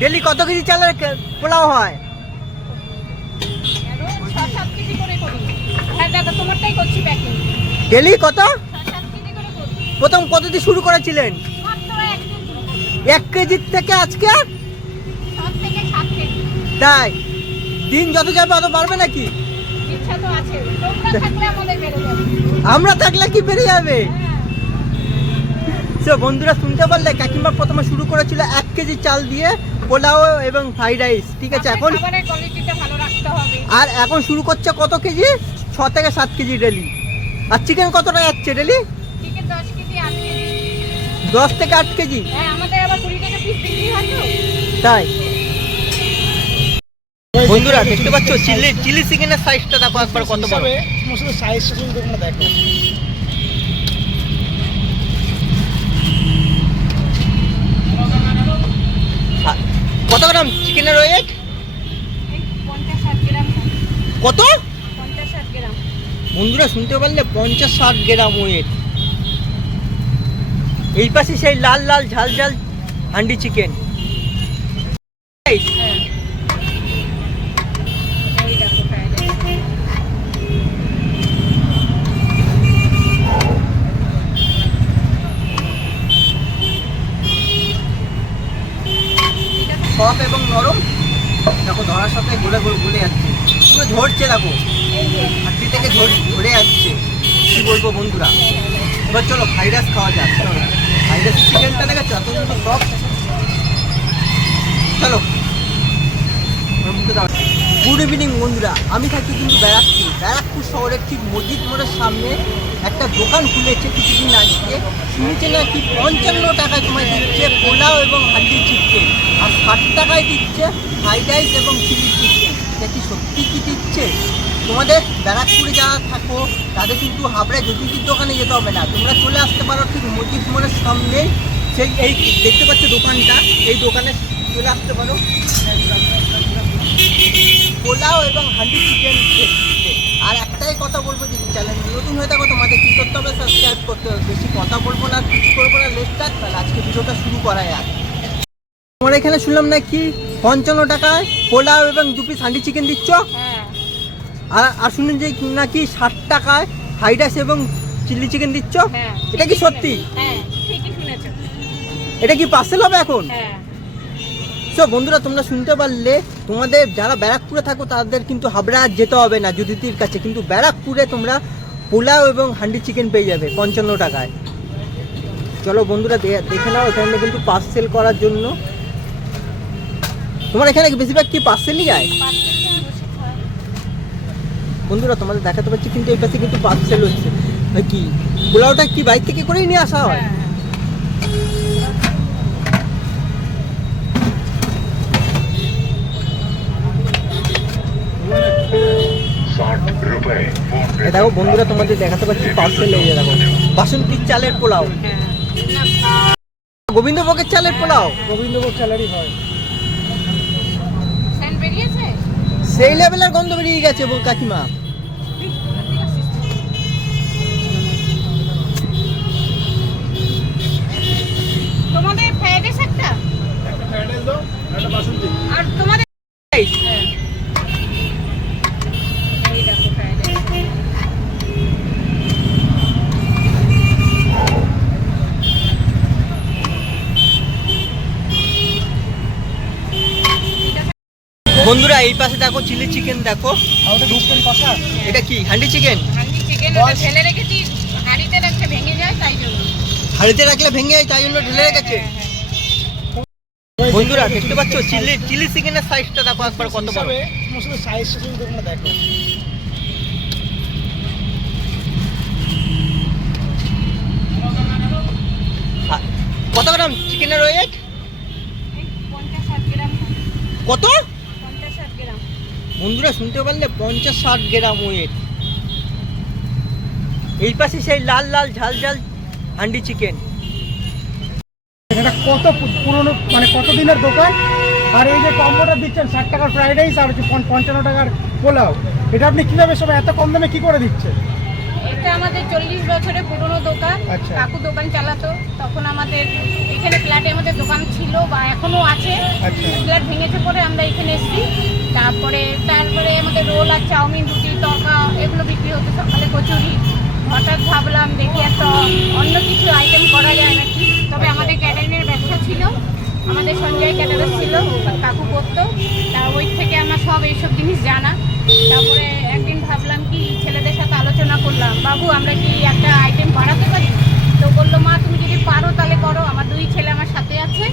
Daily কত KG চালের পোলাও হয়? ডেলি কত? প্রথম কত দিয়ে শুরু করেছিলেন? এক কেজি কেজির থেকে আজকে? তাই? দিন যত যাবে অত বাড়বে নাকি? আমরা থাকলে কি বেড়ে যাবে? তো বন্ধুরা শুনতে পারলে কাকিমা প্রথমে শুরু করেছিল এক কেজি চাল দিয়ে পোলাও এবং ফ্রাইড রাইস ঠিক আছে? এখন আমাদের খাবারের কোয়ালিটিটা ভালো রাখতে হবে। আর এখন শুরু করছে কত কেজি? ছ থেকে সাত কেজি ডেলি। আর চিকেন কতটা যাচ্ছে ডেলি? দশ থেকে আট কেজি? হ্যাঁ আমাদের আবার কুড়ি টাকা পিস বিক্রি তো। তাই। বন্ধুরা দেখতে পাচ্ছ চিলি চিলি চিকেনের সাইজটা দেখো একবার কত বড়। সাইজটা দেখো। কত গ্রাম চিকেনের ওয়েট কত? বন্ধুরা, শুনতে পারলে পঞ্চাশ ষাট গ্রাম ওয়েট এই পাশে সেই লাল লাল ঝাল ঝাল হান্ডি চিকেন হ্যাঁ এই দেখো ফ্রাইড রাইস সফট এবং নরম দেখো ধরার সাথে গলে গলে গলে যাচ্ছে পুরো ঝরছে, দেখো। হাড্ডি থেকে ঝরে যাচ্ছে কি বলব বন্ধুরা? এবার চলো রাইস খাওয়া যাক। রাইস চিকেনটা দেখেছ? এত কিন্তু সফট চলো। গুড ইভিনিং বন্ধুরা। আমি থাকি কিন্তু ব্যারাকপুর। ব্যারাকপুর শহরের ঠিক মসজিদ মোড়ের সামনে একটা দোকান খুলেছে কিছুদিন আগে। শুনেছে নাকি পঞ্চান্ন টাকায় তোমায় দিচ্ছে পোলাও এবং হান্ডি চিকেন আর ষাট টাকায় দিচ্ছে ফ্রাইড রাইস এবং চিলি চিকেন এটা কি সত্যি কি দিচ্ছে? তোমাদের ব্যারাকপুরে যারা থাকো, তাদের কিন্তু হাবড়া জ্যোতিষির দোকানে যেতে হবে না। তোমরা চলে আসতে পারো ঠিক মসজিদ মোড়ের সামনে। সেই এই দেখতে পাচ্ছ দোকানটা? এই দোকানে চলে আসতে পারো। পোলাও এবং হান্ডি চিকেন আর একটাই কথা বলব যদি চ্যানেল নতুন হয়ে থাকো, তোমাদের কী করতে হবে সাবস্ক্রাইব করতে হবে। বেশি কথা বলব না কিছু করব না লেট তাহলে আজকে ভিডিওটা শুরু করা যাক। তোমার এখানে শুনলাম নাকি পঞ্চান্ন টাকায় পোলাও এবং দু পিস হান্ডি চিকেন দিচ্ছ? হ্যাঁ। আর আর শুনুন যে নাকি ষাট টাকায় ফ্রাইড রাইস এবং চিলি চিকেন দিচ্ছ? হ্যাঁ এটা কি সত্যি? হ্যাঁ এটা কি পার্সেল হবে এখন? সো বন্ধুরা তোমরা শুনতে পারলে তোমাদের যারা ব্যারাকপুরে থাকো তাদের কিন্তু হাবড়া যেতে হবে না যুদিতির কাছে। কিন্তু ব্যারাকপুরে তোমরা পোলাও এবং হান্ডি চিকেন পেয়ে যাবে পঞ্চান্ন টাকায়। চলো বন্ধুরা দেখে নাও এখানে কিন্তু পার্সেল করার জন্য তোমার এখানে বেশিরভাগ কি পার্সেলই যায় বন্ধুরা তোমাদের দেখাতে পাচ্ছি কিন্তু এই পাশে কিন্তু পার্সেল হচ্ছে। কি? পোলাওটা কি বাইক থেকে করেই নিয়ে আসা হয়? দেখো বন্ধুরা তোমাদের দেখাতে পাচ্ছি পার্সেল নিয়ে দেখো বাসন্তী চালের পোলাও। হ্যাঁ। গোবিন্দভোগের চালের পোলাও? গোবিন্দভোগ চালেরই হয়। সেই লেভেলের গন্ধ বেরিয়ে গেছে কাকিমা। তোমাদের ফ্রাইড রাইস একটা? একটা ফ্রাইড রাইস দাও একটা বাসন্তী। আর তোমাদের বন্ধুরা এই পাশে দেখো চিলি চিকেন দেখো। এটা কি হান্ডি চিকেন? রেখেছি হাঁড়িতে রাখলে ভেঙে যায় তাই জন্য। হাড়িতে রাখলে ভেঙে যায় তাই জন্য ঢেলে রেখেছে। বন্ধুরা দেখতে পাচ্ছ চিলি চিলি চিকেনের সাইজটা দেখো একবার কত বড়। সাইজটা দেখো। কত গ্রাম চিকেনের ওয়েট? কত? বন্ধুরা, শুনতে পারলে পঞ্চাশ ষাট গ্রাম ওয়েট। এই পাশে সেই লাল লাল, ঝাল ঝাল হান্ডি চিকেন। এটা কত পুরনো মানে কত দিনের দোকান? আর এই যে কম্বোটা দিচ্ছেন, ষাট টাকার ফ্রাইড রাইস আর পঞ্চান্ন টাকার পোলাও। এটা আপনি কীভাবে সব এত কম দামে কী করে দিচ্ছেন? এটা আমাদের চল্লিশ বছরের পুরনো দোকান আচ্ছা। কাকু দোকান চালাতো। তখন আমাদের এখানে ফ্ল্যাটে আমাদের দোকান ছিল বা এখনও আছে। আচ্ছা। ফ্ল্যাট ভেঙেছে পরে আমরা এখানে এসেছি। তারপরে তারপরে আমাদের রোল আর চাউমিন রুটি তরকা এগুলো বিক্রি হতো সকালে কচুরি। হঠাৎ ভাবলাম দেখি একটা অন্য কিছু আইটেম করা যায় নাকি। তবে আমাদের ক্যাটারিংয়ের ব্যবসা ছিল। আমাদের সঞ্জয় ক্যাটারার ছিল কাকু করতো। তা ওই থেকে আমার সব এইসব জিনিস জানা। তারপরে আলোচনা করলাম। বাবু আমরা কি একটা আইটেম বাড়াতে পারি? তো বলল মা তুমি যদি পারো তাহলে করো। আমার দুই ছেলে আমার সাথে আছে।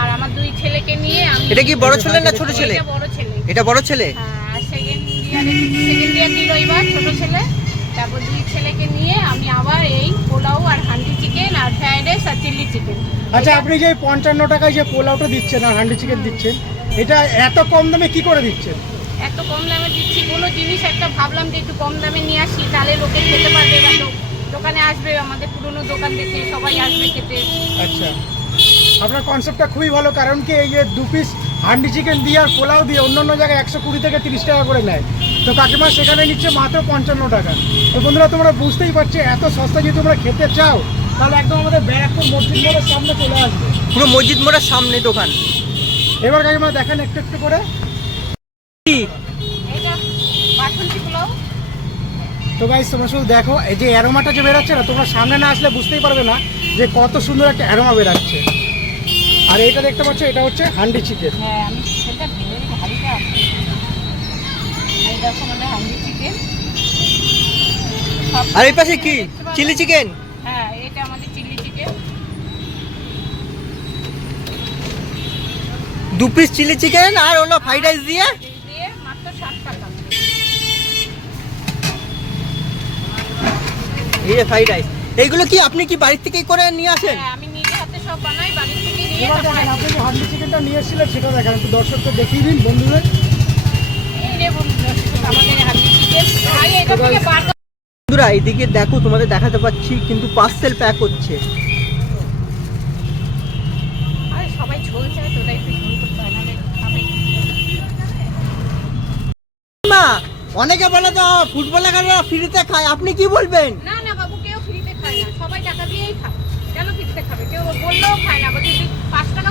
আর আমার দুই ছেলেকে নিয়ে আমি এটা কি বড় ছেলে না ছোট ছেলে? এটা বড় ছেলে। এটা বড় ছেলে? হ্যাঁ সেকেন্ড ইয়ারে সেকেন্ড ইয়ার দিল এবার ছোট ছেলে। তারপর দুই ছেলেকে নিয়ে আমি আবার এই পোলাও আর হান্ডি চিকেন আর ফ্রাইড রাইস আর চিলি চিকেন আচ্ছা আপনি যে পঞ্চান্ন টাকায় যে পোলাওটা দিচ্ছেন আর হান্ডি চিকেন দিচ্ছেন এটা এত কম দামে কি করে দিচ্ছেন? এত কম দামে দিচ্ছি কোনো জিনিস একটা ভাবলাম যে একটু কম দামে নিয়ে আসি তাহলে লোকে খেতে পারবে বা লোক দোকানে আসবে আমাদের পুরনো দোকান দেখে সবাই আসবে খেতে। আচ্ছা। আপনার কনসেপ্টটা খুবই ভালো কারণ কি এই যে দু পিস হান্ডি চিকেন দিয়ে আর পোলাও দিয়ে অন্য অন্য জায়গায় একশো কুড়ি থেকে তিরিশ টাকা করে নেয়। তো কাকিমা সেখানে নিচ্ছে মাত্র পঞ্চান্ন টাকা। তো বন্ধুরা তোমরা বুঝতেই পারছ এত সস্তা যদি তোমরা খেতে চাও তাহলে একদম আমাদের ব্যারাকপুর মসজিদ মোড়ের সামনে চলে আসবে। পুরো মসজিদ মোড়ের সামনে দোকান। এবার কাকিমা দেখেন একটু একটু করে কি? এটা বাসন্তী পোলাও তো গাইজ তোমরা শুধু দেখো এই যে অ্যারোমাটা যে বেরাচ্ছে না তোমরা সামনে না আসলে বুঝতেই পারবে না যে কত সুন্দর একটা অ্যারোমা বেরাচ্ছে। আর এটা দেখতে পাচ্ছ এটা হচ্ছে হান্ডি চিকেন। হ্যাঁ আমি সেটা ভেবে হাঁড়িটা আছে এই দেখো আমাদের হান্ডি চিকেন। আর এই পাশে কি? Chilli chicken? হ্যাঁ এটা আমাদের চিলি চিকেন। দু পিস চিলি চিকেন আর হলো ফ্রাইড রাইস দিয়ে দিয়ে মাত্র ষাট টাকা এই ফ্রাইড রাইস এইগুলো কি আপনি কি বাড়ির থেকেই করে নিয়ে আসেন? হ্যাঁ আমি নিজে হাতে সব বানাই বাড়ি থেকে নিয়ে এবার আপনি যে হান্ডি চিকেনটা নিয়ে এসেছিলেন সেটা দেখেন একটু দর্শককে দেখিয়ে দিন বন্ধুদের। এই রে বন্ধুরা, এইদিকে দেখো তোমাদের দেখাতে পাচ্ছি কিন্তু পার্সেল প্যাক হচ্ছে। অনেকে বলে তো ফুটবলের খেলোয়াড় ফ্রিতে খায় আপনি কি বলবেন? না না বাবু কেউ ফ্রিতে খায় না সবাই টাকা দিয়েই খায় কেন ফ্রিতে খাবে কেউ বললেও খায় না বলি যদি পাঁচ টাকা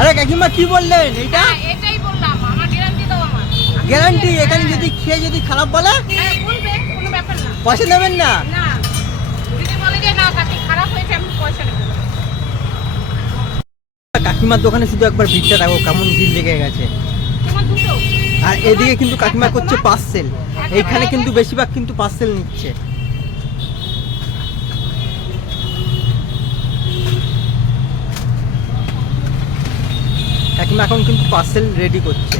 আরে কাকিমা, কি বললেন? এটা এটাই বললাম আমার গ্যারান্টি? দাও আমার গ্যারান্টি এখানে যদি খেয়ে যদি খারাপ বলে? বলবে কোনো ব্যাপার না পয়সা নেবেন না? না যদি বলে যে না কাকি খারাপ হয়েছে আমি পয়সা নেব। কাকিমার দোকানে শুধু একবার ভিড়টা দেখো, কেমন ভিড় লেগে গেছে। আর এদিকে কিন্তু কাকিমা করছে পার্সেল এইখানে কিন্তু বেশিরভাগ কিন্তু পার্সেল নিচ্ছে। কাকিমা এখন কিন্তু পার্সেল রেডি করছে।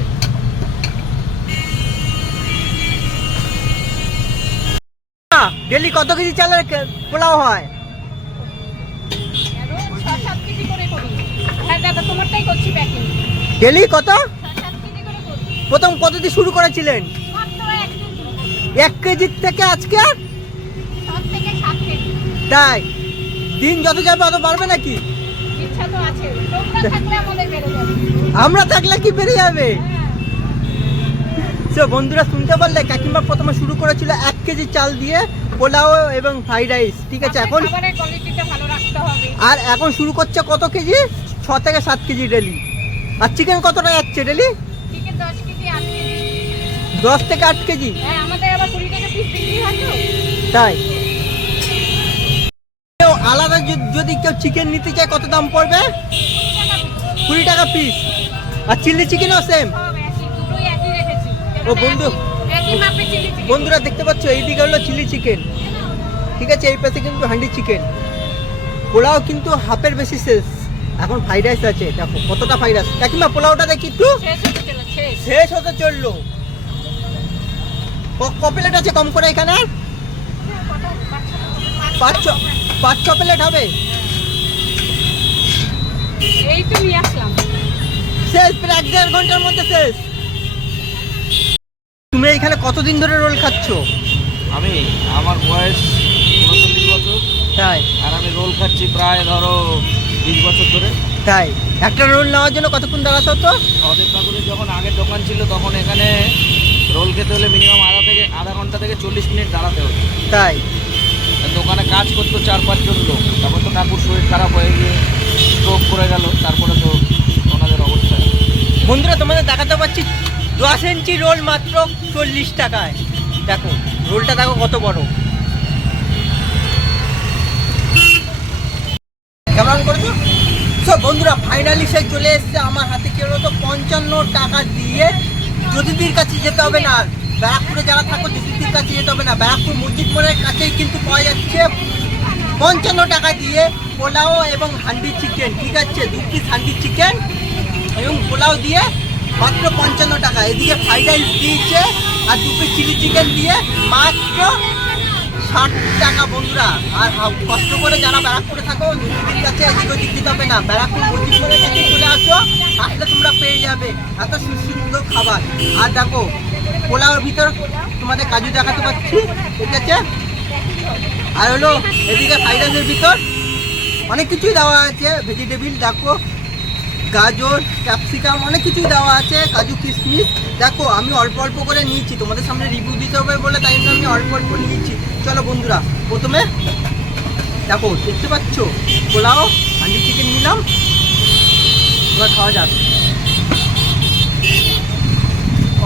ডেলি কত কেজি চালের পোলাও হয়? করি হ্যাঁ ডেলি কত? প্রথম কত দিয়ে শুরু করেছিলেন? এক কেজির থেকে আজকে? তাই। দিন যত যাবে তত বাড়বে নাকি? আমরা থাকলে কি বেরিয়ে যাবে? হ্যাঁ। সে বন্ধুরা শুনতে পারলে কাকিমা প্রথমে শুরু করেছিল এক কেজি চাল দিয়ে পোলাও এবং ফ্রাইড রাইস ঠিক আছে? এখন আর এখন শুরু করছে কত কেজি? ছ থেকে সাত কেজি ডেলি। আর চিকেন কতটা যাচ্ছে ডেলি? দশ থেকে আট কেজি? হ্যাঁ তাই? যদি- কেউ চিকেন নিতে চায়, কত দাম পড়বে? কুড়ি টাকা পিস আর চিলি চিকেনও সেম ও বন্ধু। বন্ধুরা দেখতে পাচ্ছ এইদিকে হলো চিলি চিকেন ঠিক আছে, এই পাশে কিন্তু হান্ডি চিকেন পোলাও কিন্তু হাফের বেশি শেষ। এখন ফ্রাইড রাইস আছে, দেখো কতটা ফ্রাইড রাইস। কাকিমা, পোলাওটা দেখি একটু। শেষ হতে চলল। ক- ক প্লেট আছে কম করে এখানে? আর? পাঁচ ছ প্লেট হবে। এই তো নিয়ে আসলাম। শেষ প্রায় এক দেড় ঘণ্টার মধ্যে শেষ। তুমি এখানে কতদিন ধরে রোল খাচ্ছ? আমি আমার বয়স উনচল্লিশ বছর। তাই। আর আমি রোল খাচ্ছি প্রায় ধরো বিশ বছর ধরে। তাই। একটা রোল নেওয়ার জন্য কতক্ষণ দাঁড়াতে হতো সহদেব কাকুদের যখন আগের দোকান ছিল তখন এখানে রোল খেতে হলে মিনিমাম আধা থেকে আধা ঘণ্টা থেকে চল্লিশ মিনিট দাঁড়াতে হতো। তাই। দোকানে কাজ করতো চার পাঁচজন লোক। তারপর তো কাকুর শরীর খারাপ হয়ে গিয়ে স্ট্রোক করে গেল। তারপরে তো ওনাদের অবস্থা। বন্ধুরা, তোমাদের দেখাতে পাচ্ছি দশ ইঞ্চি রোল মাত্র চল্লিশ টাকায়। দেখো, রোলটা দেখো কত বড়। কেমন করেছ? সব বন্ধুরা ফাইনালি সে চলে এসছে আমার হাতে। কি হলো তো পঞ্চান্ন টাকা দিয়ে জ্যোতিদির কাছে যেতে হবে না ব্যারাকপুরে যারা থাকো জ্যোতিদির কাছে যেতে হবে না, ব্যারাকপুর মসজিদ মোড়ের কাছেই কিন্তু পাওয়া যাচ্ছে পঞ্চান্ন টাকা দিয়ে পোলাও এবং হান্ডি চিকেন, ঠিক আছে? দু পিস হান্ডি চিকেন এবং পোলাও দিয়ে মাত্র পঞ্চান্ন টাকা। এদিকে ফ্রাইড রাইস দিয়েছে আর দু পিস চিলি চিকেন দিয়ে মাত্র ষাট টাকা, বন্ধুরা। আর কষ্ট করে যারা ব্যারাকপুরে থাকো নদীর কাছে এদিকে দিতে হবে না। ব্যারাকপুর মসজিদের কাছে চলে আসো, আসলে তোমরা পেয়ে যাবে। এত সুন্দর খাবার। আর দেখো পোলাওর ভিতর তোমাদের কাজু দেখাতে পাচ্ছি, ঠিক আছে? আর হলো এদিকে ফ্রাইড রাইসের ভিতর অনেক কিছুই দেওয়া আছে ভেজিটেবিল দেখো, গাজর ক্যাপসিকাম অনেক কিছুই দেওয়া আছে, কাজু কিশমিশ। দেখো, আমি অল্প অল্প করে নিয়েছি, তোমাদের সামনে রিভিউ দিতে হবে বলে তাই জন্য আমি অল্প অল্প নিয়েছি। চলো বন্ধুরা, প্রথমে দেখো, দেখতে পাচ্ছ? পোলাও হান্ডি চিকেন নিলাম, এবার খাওয়া যাক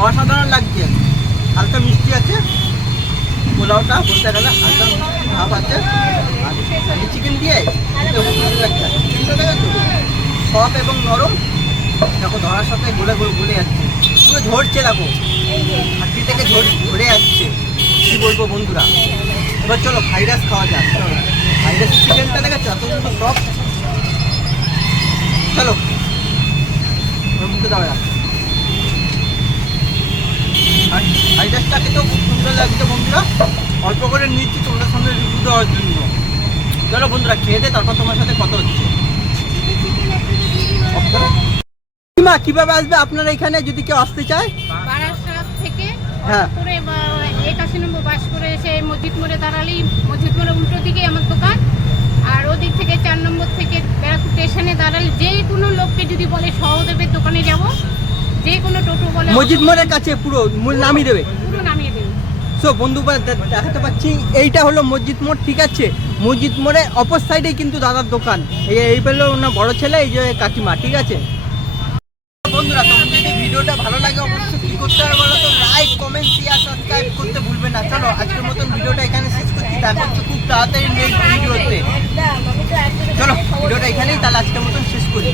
অসাধারণ লাগছে। হালকা মিষ্টি আছে, পোলাওটা বলতে গেলে হালকা ভাব আছে। আর চিকেন দিয়ে সফট এবং নরম। দেখো, ধরার সাথে গলে গলে গলে যাচ্ছে। পুরো ঝরছে, দেখো। হাড্ডি থেকে ঝর যাচ্ছে কি বলব বন্ধুরা? এবার চলো, ফ্রাইড রাইস খাওয়া যাক। ফ্রাইড রাইস চিকেনটা দেখেছ? এত সফট চলো। ওর মুখে রাইসটা খেতেও খুব সুন্দর লাগছে বন্ধুরা। অল্প করে নিচ্ছি তোমাদের সঙ্গে রিভিউ দেওয়ার জন্য। চলো বন্ধুরা খেয়ে দে তারপর তোমার সাথে কথা হচ্ছে। মা কীভাবে আসবে আপনারা এখানে যদি কেউ আসতে চায়? বারাসাত থেকে হ্যাঁ। একাশি নম্বর বাস করে এসে মসজিদ মোড়ে দাঁড়ালেই মসজিদ মোড়ে উল্টো দিকে আমার দোকান। আর ওদিক থেকে চার নম্বর থেকে ব্যারাকপুর স্টেশনে দাঁড়ালে যে কোনো লোককে যদি বলে সহদেবের দোকানে যাব যে কোনো টোটো বলে মসজিদ মোড়ের কাছে পুরো মূল নামিয়ে দেবে। পুরো নামিয়ে দেবে। সো বন্ধু দেখাতে পাচ্ছি এইটা হলো মসজিদ মোড় ঠিক আছে? মসজিদ মোড়ে অপর সাইডেই কিন্তু দাদার দোকান। এই এই পেল ওনার বড় ছেলে এই যে কাকিমা ঠিক আছে? বন্ধুরা তোমার যদি ভিডিওটা ভালো লাগে অবশ্যই কি করতে হবে বলো তো? লাইক কমেন্ট শেয়ার সাবস্ক্রাইব করতে ভুলবে না। চলো আজকের মতন ভিডিওটা এখানে শেষ করছি। দেখা হচ্ছে খুব তাড়াতাড়ি নেক্সট ভিডিওতে চলো ভিডিওটা এখানেই তাহলে আজকের মতন শেষ করি।